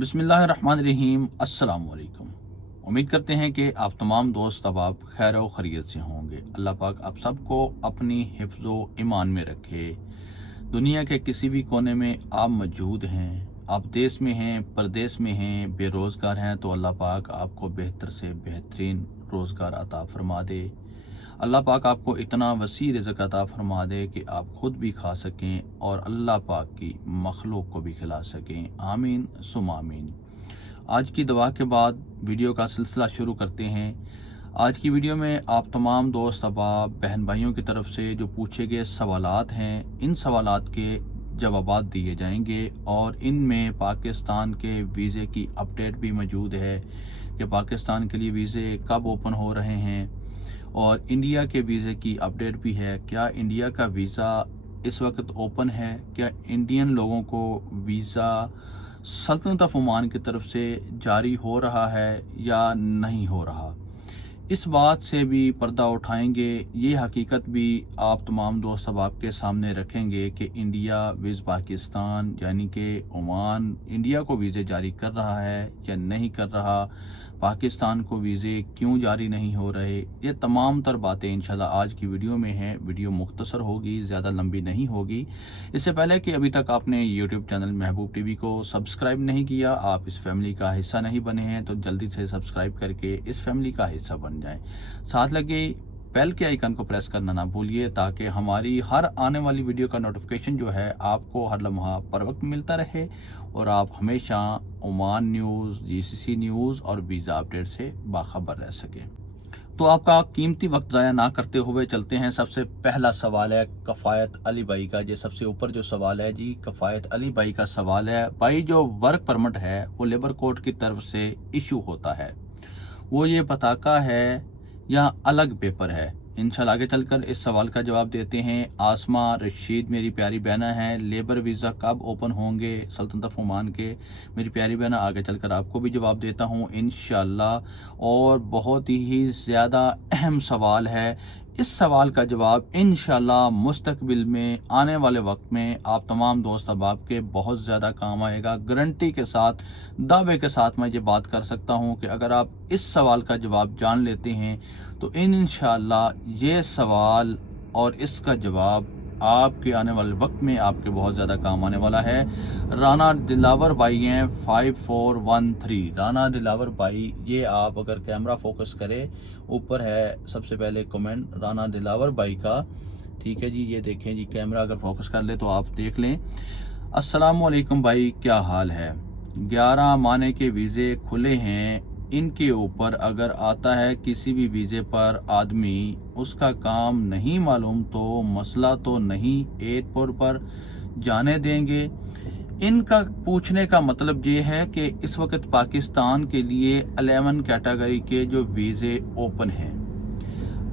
बिस्मिल्लाहिर्रहमानिर्रहीम। अस्सलाम वालेकुम। उम्मीद करते हैं कि आप तमाम दोस्त अब आप खैर व खैरियत से होंगे। अल्लाह पाक आप सबको अपनी हिफ्ज़ व ईमान में रखे। दुनिया के किसी भी कोने में आप मौजूद हैं, आप देश में हैं, परदेश में हैं, बेरोज़गार हैं, तो अल्लाह पाक आपको बेहतर से बेहतरीन रोज़गार अता फरमा दे। अल्लाह पाक आपको इतना वसी रिज़्क़ अता फरमा दे कि आप खुद भी खा सकें और अल्लाह पाक की मखलूक को भी खिला सकें। आमीन सुम आमीन। आज की दुआ के बाद वीडियो का सिलसिला शुरू करते हैं। आज की वीडियो में आप तमाम दोस्त अहबाब बहन भाइयों की तरफ से जो पूछे गए सवालात हैं, इन सवालात के जवाबात दिए जाएंगे और इनमें पाकिस्तान के वीज़े की अपडेट भी मौजूद है कि पाकिस्तान के लिए वीज़े कब ओपन हो रहे हैं, और इंडिया के वीज़े की अपडेट भी है। क्या इंडिया का वीज़ा इस वक्त ओपन है? क्या इंडियन लोगों को वीज़ा सल्तनत ऑफ ओमान की तरफ से जारी हो रहा है या नहीं हो रहा? इस बात से भी पर्दा उठाएंगे। ये हकीकत भी आप तमाम दोस्त अब आपके सामने रखेंगे कि इंडिया विज़ पाकिस्तान यानी कि ओमान इंडिया को वीज़े जारी कर रहा है या नहीं कर रहा, पाकिस्तान को वीज़े क्यों जारी नहीं हो रहे। ये तमाम तर बातें इंशाल्लाह आज की वीडियो में हैं। वीडियो मुख्तसर होगी, ज़्यादा लंबी नहीं होगी। इससे पहले कि अभी तक आपने यूट्यूब चैनल महबूब टीवी को सब्सक्राइब नहीं किया, आप इस फैमिली का हिस्सा नहीं बने हैं, तो जल्दी से सब्सक्राइब करके इस फैमिली का हिस्सा बन जाएं। साथ लगे बेल के आइकन को प्रेस करना ना भूलिए ताकि हमारी हर आने वाली वीडियो का नोटिफिकेशन जो है आपको हर लम्हा पर वक्त मिलता रहे और आप हमेशा ओमान न्यूज़, जीसीसी न्यूज़ और वीज़ा अपडेट से बाखबर रह सकें। तो आपका कीमती वक्त ज़ाया ना करते हुए चलते हैं। सबसे पहला सवाल है कफ़ायत अली भाई का। ये सबसे ऊपर जो सवाल है जी, कफ़ायत अली भाई का सवाल है, भाई जो वर्क परमिट है वो लेबर कोर्ट की तरफ से इशू होता है, वो ये पताका है या अलग पेपर है? इंशाल्लाह आगे चलकर इस सवाल का जवाब देते हैं। आसमा रशीद मेरी प्यारी बहना है, लेबर वीज़ा कब ओपन होंगे सल्तनत ऑफ ओमान के? मेरी प्यारी बहना आगे चलकर आपको भी जवाब देता हूँ इंशाल्लाह। और बहुत ही ज़्यादा अहम सवाल है, इस सवाल का जवाब इंशाल्लाह मुस्तकबिल में आने वाले वक्त में आप तमाम दोस्त अब आपके बहुत ज़्यादा काम आएगा। गारंटी के साथ, दावे के साथ मैं ये बात कर सकता हूँ कि अगर आप इस सवाल का जवाब जान लेते हैं तो इंशाल्लाह ये सवाल और इसका जवाब आपके आने वाले वक्त में आपके बहुत ज़्यादा काम आने वाला है। राना दिलावर भाई हैं 5413। राना दिलावर भाई, ये आप अगर कैमरा फोकस करें, ऊपर है सबसे पहले कमेंट राना दिलावर भाई का, ठीक है जी। ये देखें जी, कैमरा अगर फोकस कर ले तो आप देख लें। अस्सलाम वालेकुम भाई, क्या हाल है? 11 माह के वीज़े खुले हैं, इनके ऊपर अगर आता है किसी भी वीज़े पर आदमी, उसका काम नहीं मालूम तो मसला तो नहीं, एयरपोर्ट पर जाने देंगे? इनका पूछने का मतलब ये है कि इस वक्त पाकिस्तान के लिए 11 कैटेगरी के जो वीज़े ओपन हैं,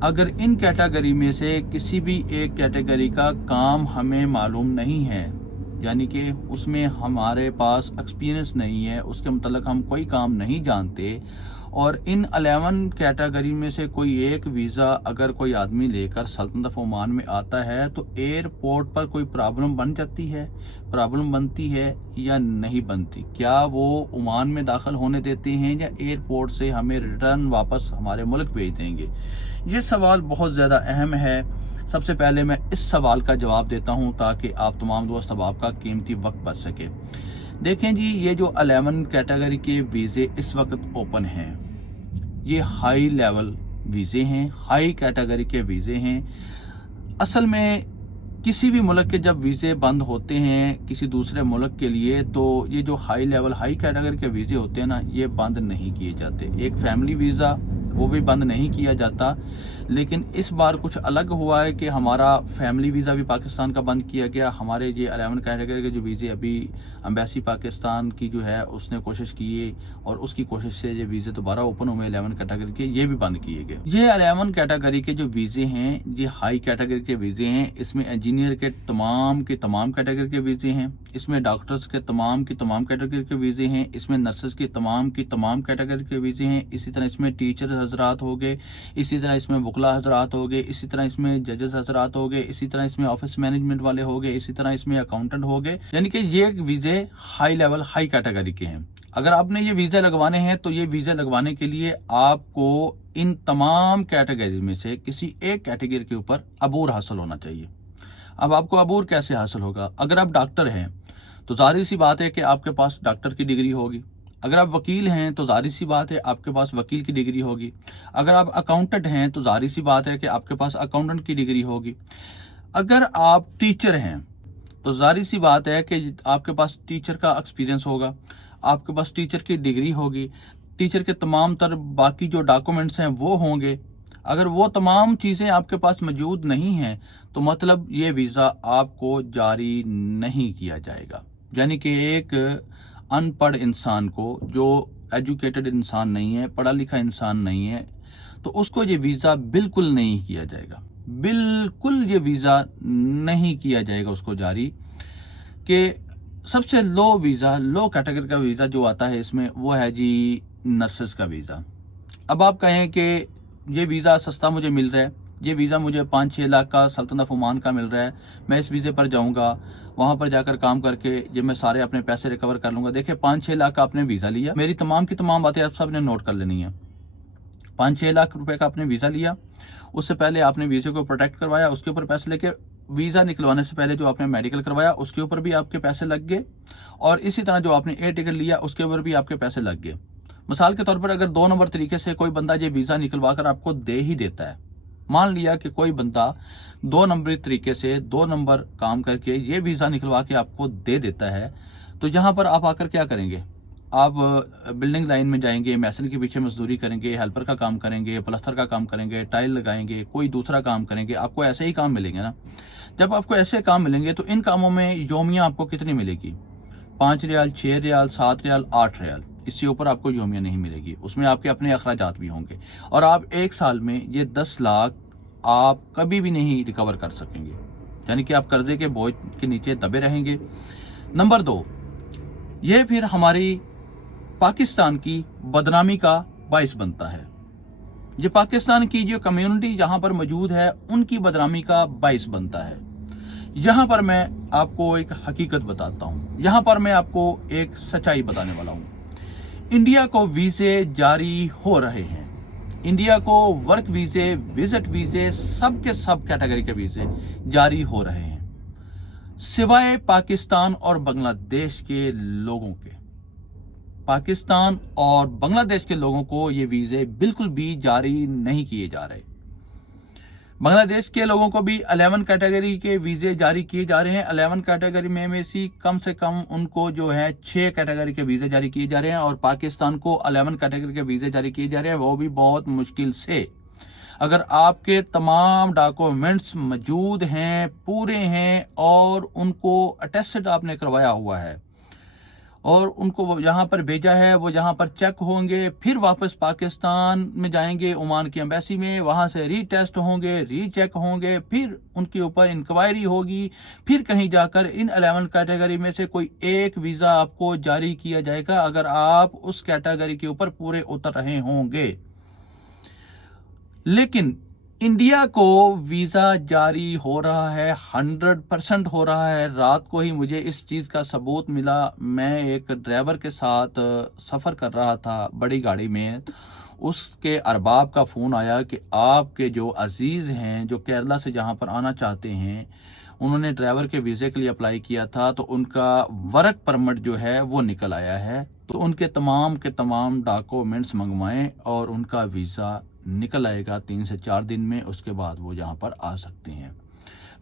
अगर इन कैटेगरी में से किसी भी एक कैटेगरी का काम हमें मालूम नहीं है, यानी कि उसमें हमारे पास एक्सपीरियंस नहीं है, उसके मतलब हम कोई काम नहीं जानते, और इन 11 कैटेगरी में से कोई एक वीज़ा अगर कोई आदमी लेकर सल्तनत ऑफ ओमान में आता है तो एयरपोर्ट पर कोई प्रॉब्लम बन जाती है, प्रॉब्लम बनती है या नहीं बनती? क्या वो ओमान में दाखिल होने देते हैं या एयरपोर्ट से हमें रिटर्न वापस हमारे मुल्क भेज देंगे? ये सवाल बहुत ज़्यादा अहम है। सबसे पहले मैं इस सवाल का जवाब देता हूं ताकि आप तमाम दोस्त अब आपका कीमती वक्त बच सके। देखें जी, ये जो 11 कैटेगरी के वीज़े इस वक्त ओपन हैं, ये हाई लेवल वीज़े हैं, हाई कैटेगरी के वीज़े हैं। असल में किसी भी मुल्क के जब वीज़े बंद होते हैं किसी दूसरे मुल्क के लिए, तो ये जो हाई लेवल हाई कैटेगरी के वीज़े होते हैं ना, ये बंद नहीं किए जाते। एक फैमिली वीज़ा वो भी बंद नहीं किया जाता, लेकिन इस बार कुछ अलग हुआ है कि हमारा फैमिली वीज़ा भी पाकिस्तान का बंद किया गया। हमारे ये 11 कैटेगरी के जो वीज़े अभी एम्बेसी पाकिस्तान की जो है उसने कोशिश की और उसकी कोशिश से ये वीज़े दोबारा ओपन हुए 11 कैटेगरी के, ये भी बंद किए गए। ये 11 कैटेगरी के जो वीज़े हैं ये हाई कैटेगरी के वीज़े हैं। इसमें इंजीनियर के तमाम कैटेगरी के वीज़े हैं, इसमें डॉक्टर्स के तमाम कैटेगरी के वीज़े हैं, इसमें नर्सेस के तमाम कैटेगरी के वीज़े हैं। इसी तरह इसमें टीचर हजरात हो गए, इसी तरह इसमें वकला हजरात हो गए, इसी तरह इसमें जजेस हजरात हो गए, इसी तरह इसमें ऑफिस मैनेजमेंट वाले हो गए, इसी तरह इसमें अकाउंटेंट हो गए। यानी कि ये वीज़े हाई लेवल हाई कैटेगरी के हैं। अगर आपने ये वीज़ा लगवाने हैं तो ये वीज़ा लगवाने के लिए आपको इन तमाम कैटेगरी में से किसी एक कैटेगरी के ऊपर अबूर हासिल होना चाहिए। अब आपको अबूर कैसे हासिल होगा? अगर आप डॉक्टर हैं तो जाहिर सी बात है कि आपके पास डॉक्टर की डिग्री होगी। अगर आप वकील हैं तो जाहिर सी बात है आपके पास वकील की डिग्री होगी। अगर आप अकाउंटेंट हैं तो जाहिर सी बात है कि आपके पास अकाउंटेंट की डिग्री होगी। अगर आप टीचर हैं तो जाहिर सी बात है कि आपके पास टीचर का एक्सपीरियंस होगा, आपके पास टीचर की डिग्री होगी, टीचर के तमाम तर बाकी जो डॉक्यूमेंट्स हैं वो होंगे। अगर वो तमाम चीज़ें आपके पास मौजूद नहीं हैं तो मतलब ये वीज़ा आपको जारी नहीं किया जाएगा। यानी कि एक अनपढ़ इंसान को, जो एजुकेटेड इंसान नहीं है, पढ़ा लिखा इंसान नहीं है, तो उसको ये वीज़ा बिल्कुल नहीं किया जाएगा, बिल्कुल ये वीज़ा नहीं किया जाएगा उसको जारी। कि सबसे लो वीज़ा, लो कैटेगरी का वीज़ा जो आता है इसमें वो है जी नर्सेस का वीज़ा। अब आप कहें कि ये वीज़ा सस्ता मुझे मिल रहा है, ये वीज़ा मुझे 5-6 लाख का सल्तनत ऑफ ओमान का मिल रहा है, मैं इस वीज़े पर जाऊंगा, वहां पर जाकर काम करके जब मैं सारे अपने पैसे रिकवर कर लूंगा। देखिए 5-6 लाख का आपने वीज़ा लिया, मेरी तमाम की तमाम बातें आप सब ने नोट कर लेनी है। 5-6 लाख रुपए का आपने वीज़ा लिया, उससे पहले आपने वीज़े को प्रोटेक्ट करवाया, उसके ऊपर पैसे लेके वीज़ा निकलवाने से पहले जो आपने मेडिकल करवाया उसके ऊपर भी आपके पैसे लग गए, और इसी तरह जो आपने एयर टिकट लिया उसके ऊपर भी आपके पैसे लग गए। मिसाल के तौर पर अगर 2 नंबर तरीके से कोई बंदा ये वीज़ा निकलवा कर आपको दे ही देता है, मान लिया कि कोई बंदा 2 नंबरी तरीके से 2 नंबर काम करके ये वीज़ा निकलवा के आपको दे देता है, तो यहाँ पर आप आकर क्या करेंगे? आप बिल्डिंग लाइन में जाएंगे, मैसन के पीछे मजदूरी करेंगे, हेल्पर का काम करेंगे, प्लस्तर का काम करेंगे, टाइल लगाएंगे, कोई दूसरा काम करेंगे, आपको ऐसे ही काम मिलेंगे ना। जब आपको ऐसे काम मिलेंगे तो इन कामों में योमिया आपको कितनी मिलेगी? 5 रियाल, 6 रियाल, 7 रियाल, 8 रियाल, इससे ऊपर आपको योमिया नहीं मिलेगी। उसमें आपके अपने अखराजात भी होंगे, और आप एक साल में ये 10 लाख आप कभी भी नहीं रिकवर कर सकेंगे, यानी कि आप कर्जे के बोझ के नीचे दबे रहेंगे। नंबर 2, ये फिर हमारी पाकिस्तान की बदनामी का बाइस बनता है। ये पाकिस्तान की जो कम्युनिटी यहाँ पर मौजूद है उनकी बदनामी का बाइस बनता है। यहाँ पर मैं आपको एक हकीकत बताता हूँ, यहाँ पर मैं आपको एक सच्चाई बताने वाला हूँ। इंडिया को वीज़े जारी हो रहे हैं, इंडिया को वर्क वीज़े, विजिट वीज़े, सब के सब कैटेगरी के वीज़े जारी हो रहे हैं, सिवाय पाकिस्तान और बांग्लादेश के लोगों के। पाकिस्तान और बांग्लादेश के लोगों को ये वीज़े बिल्कुल भी जारी नहीं किए जा रहे। बांग्लादेश के लोगों को भी 11 कैटेगरी के वीज़े जारी किए जा रहे हैं। 11 कैटेगरी में से कम उनको जो है 6 कैटेगरी के वीज़े जारी किए जा रहे हैं, और पाकिस्तान को 11 कैटेगरी के वीज़े जारी किए जा रहे हैं, वो भी बहुत मुश्किल से। अगर आपके तमाम डॉक्यूमेंट्स मौजूद हैं, पूरे हैं, और उनको अटेस्टेड आपने करवाया हुआ है और उनको यहाँ पर भेजा है, वो यहाँ पर चेक होंगे, फिर वापस पाकिस्तान में जाएंगे, ओमान की एम्बेसी में, वहाँ से रीटेस्ट होंगे, रीचेक होंगे, फिर उनके ऊपर इंक्वायरी होगी, फिर कहीं जाकर इन 11 कैटेगरी में से कोई एक वीज़ा आपको जारी किया जाएगा अगर आप उस कैटेगरी के ऊपर पूरे उतर रहे होंगे। लेकिन इंडिया को वीज़ा जारी हो रहा है, 100% हो रहा है। रात को ही मुझे इस चीज़ का सबूत मिला। मैं एक ड्राइवर के साथ सफ़र कर रहा था बड़ी गाड़ी में, उसके अरबाब का फ़ोन आया कि आपके जो अजीज़ हैं जो केरला से जहां पर आना चाहते हैं, उन्होंने ड्राइवर के वीज़े के लिए अप्लाई किया था, तो उनका वर्क परमिट जो है वो निकल आया है, तो उनके तमाम के तमाम डॉक्यूमेंट्स मंगवाएं और उनका वीज़ा निकल आएगा 3 से 4 दिन में, उसके बाद वो यहाँ पर आ सकते हैं।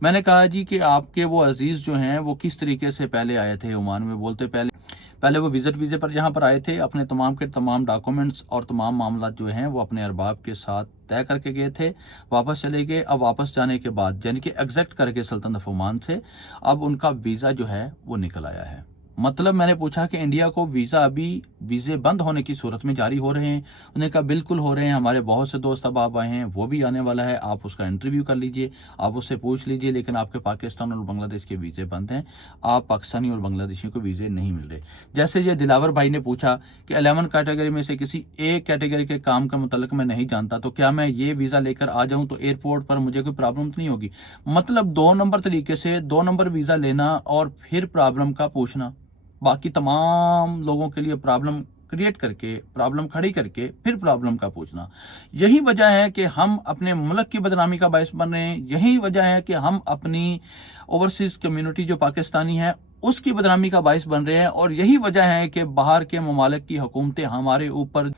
मैंने कहा जी कि आपके वो अजीज़ जो हैं वो किस तरीके से पहले आए थे ओमान में? बोलते पहले वो विजिट वीज़े पर यहाँ पर आए थे, अपने तमाम के तमाम डॉक्यूमेंट्स और तमाम मामला जो हैं वो अपने अरबाब के साथ तय करके गए थे, वापस चले गए। अब वापस जाने के बाद यानी कि एग्जैक्ट करके सल्तनत ऑफ ओमान से अब उनका वीज़ा जो है वो निकल आया है। मतलब मैंने पूछा कि इंडिया को वीज़ा अभी वीज़े बंद होने की सूरत में जारी हो रहे हैं? उन्होंने कहा बिल्कुल हो रहे हैं, हमारे बहुत से दोस्त अब आए हैं, वो भी आने वाला है, आप उसका इंटरव्यू कर लीजिए, आप उससे पूछ लीजिए, लेकिन आपके पाकिस्तान और बांग्लादेश के वीज़े बंद हैं, आप पाकिस्तानी और बांग्लादेशियों को वीज़े नहीं मिल रहे। जैसे ये दिलावर भाई ने पूछा कि 11 कैटेगरी में से किसी एक कैटेगरी के काम का मुतल्लिक मैं नहीं जानता, तो क्या मैं ये वीज़ा लेकर आ जाऊँ तो एयरपोर्ट पर मुझे कोई प्रॉब्लम तो नहीं होगी? मतलब 2 नंबर तरीके से 2 नंबर वीज़ा लेना और फिर प्रॉब्लम का पूछना, बाकी तमाम लोगों के लिए प्रॉब्लम क्रिएट करके, प्रॉब्लम खड़ी करके फिर प्रॉब्लम का पूछना। यही वजह है कि हम अपने मुल्क की बदनामी का बायस बन रहे हैं। यही वजह है कि हम अपनी ओवरसीज कम्युनिटी जो पाकिस्तानी है उसकी बदनामी का बायस बन रहे हैं। और यही वजह है कि बाहर के ममालिक की हुकूमतें हमारे ऊपर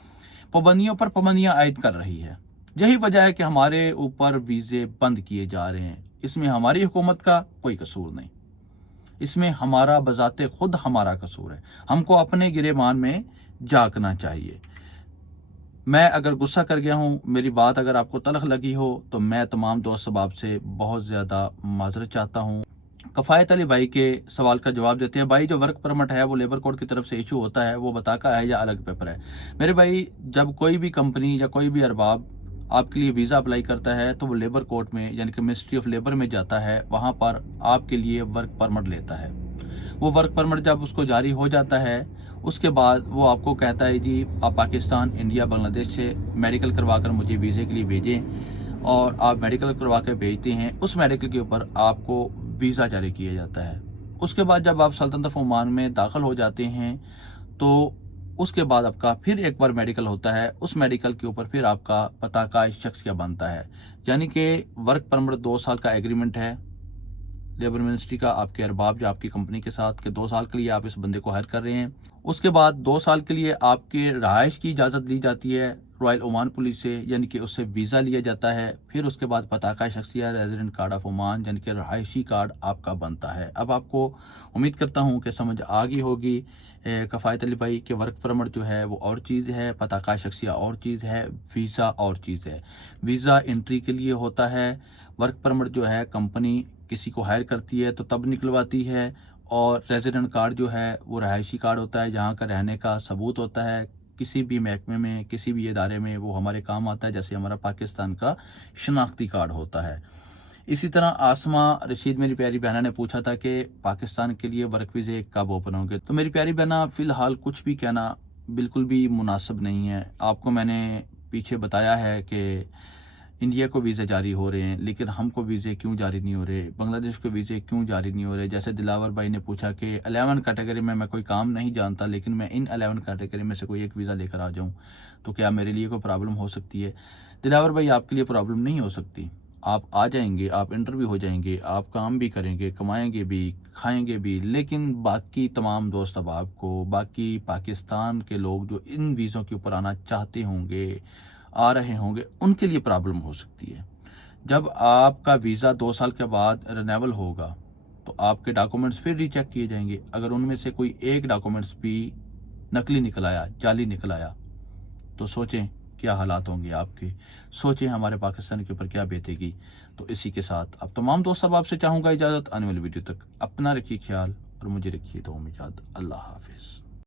पाबंदियों पर पाबंदियां आयद कर रही है। यही वजह है कि हमारे ऊपर वीज़े बंद किए जा रहे हैं। इसमें हमारी हुकूमत का कोई कसूर नहीं, इसमें हमारा बजाते खुद हमारा कसूर है। हमको अपने गिरेबान में झांकना चाहिए। मैं अगर गुस्सा कर गया हूँ, मेरी बात अगर आपको तलख लगी हो, तो मैं तमाम दोस्त अहबाब से बहुत ज़्यादा माजरत चाहता हूँ। कफ़ायत अली भाई के सवाल का जवाब देते हैं। भाई, जो वर्क परमिट है वो लेबर कोड की तरफ से इशू होता है, वो बताका है या अलग पेपर है? मेरे भाई, जब कोई भी कंपनी या कोई भी अरबाब आपके लिए वीज़ा अप्लाई करता है तो वो लेबर कोर्ट में यानी कि मिनिस्ट्री ऑफ लेबर में जाता है, वहाँ पर आपके लिए वर्क परमिट लेता है। वो वर्क परमिट जब उसको जारी हो जाता है, उसके बाद वो आपको कहता है जी आप पाकिस्तान, इंडिया, बांग्लादेश से मेडिकल करवा कर मुझे वीज़े के लिए भेजें, और आप मेडिकल करवा कर भेजते हैं। उस मेडिकल के ऊपर आपको वीज़ा जारी किया जाता है। उसके बाद जब आप सल्तनत ऑफ ओमान में दाखिल हो जाते हैं तो उसके बाद आपका फिर एक बार मेडिकल होता है। उस मेडिकल के ऊपर फिर आपका पताका शख्सिया बनता है। यानी कि वर्क परमिट 2 साल का एग्रीमेंट है लेबर मिनिस्ट्री का आपके अरबाब या आपकी कंपनी के साथ कि 2 साल के लिए आप इस बंदे को हायर कर रहे हैं। उसके बाद 2 साल के लिए आपकी रहाइश की इजाज़त दी जाती है रॉयल ओमान पुलिस से, यानी कि उससे वीज़ा लिया जाता है। फिर उसके बाद पताका शख्सिया रेजिडेंट कार्ड ऑफ ओमान यानी कि रहायशी कार्ड आपका बनता है। अब आपको उम्मीद करता हूँ कि समझ आ गई होगी कफ़ायत अली भाई कि वर्क परमिट जो है वो और चीज़ है, पताका शख्सिया और चीज़ है, वीज़ा और चीज़ है। वीज़ा एंट्री के लिए होता है, वर्क परमिट जो है कंपनी किसी को हायर करती है तो तब निकलवाती है, और रेजिडेंट कार्ड जो है वो रहायशी कार्ड होता है, जहाँ का रहने का सबूत होता है। किसी भी महकमे में, किसी भी इदारे में वो हमारे काम आता है, जैसे हमारा पाकिस्तान का शनाख्ती कार्ड होता है। इसी तरह आसमा रशीद मेरी प्यारी बहना ने पूछा था कि पाकिस्तान के लिए वर्क वीज़े कब ओपन होंगे। तो मेरी प्यारी बहना, फ़िलहाल कुछ भी कहना बिल्कुल भी मुनासिब नहीं है। आपको मैंने पीछे बताया है कि इंडिया को वीज़े जारी हो रहे हैं, लेकिन हमको वीज़े क्यों जारी नहीं हो रहे, बांग्लादेश को वीज़े क्यों जारी नहीं हो रहे। जैसे दिलावर भाई ने पूछा कि 11 कैटेगरी में मैं कोई काम नहीं जानता, लेकिन मैं इन 11 कैटेगरी में से कोई एक वीज़ा लेकर आ जाऊं तो क्या मेरे लिए कोई प्रॉब्लम हो सकती है? दिलावर भाई, आपके लिए प्रॉब्लम नहीं हो सकती। आप आ जाएंगे, आप इंटरव्यू हो जाएंगे, आप काम भी करेंगे, कमाएंगे भी, खाएंगे भी, लेकिन बाकी तमाम दोस्त अहबाब को, बाकी पाकिस्तान के लोग जो इन वीज़ों के ऊपर आना चाहते होंगे, आ रहे होंगे, उनके लिए प्रॉब्लम हो सकती है। जब आपका वीज़ा 2 साल के बाद रिन्यूअल होगा तो आपके डॉक्यूमेंट्स फिर रीचेक किए जाएंगे। अगर उनमें से कोई एक डॉक्यूमेंट्स भी नकली निकल आया, जाली निकल आया, तो सोचें क्या हालात होंगे आपके, सोचें हमारे पाकिस्तान के ऊपर क्या बीतेगी। तो इसी के साथ अब तमाम दोस्त अब आपसे चाहूँगा इजाज़त। आने वाली वीडियो तक अपना रखिए ख्याल और मुझे रखिए तो इजाज़त। अल्लाह हाफिज़।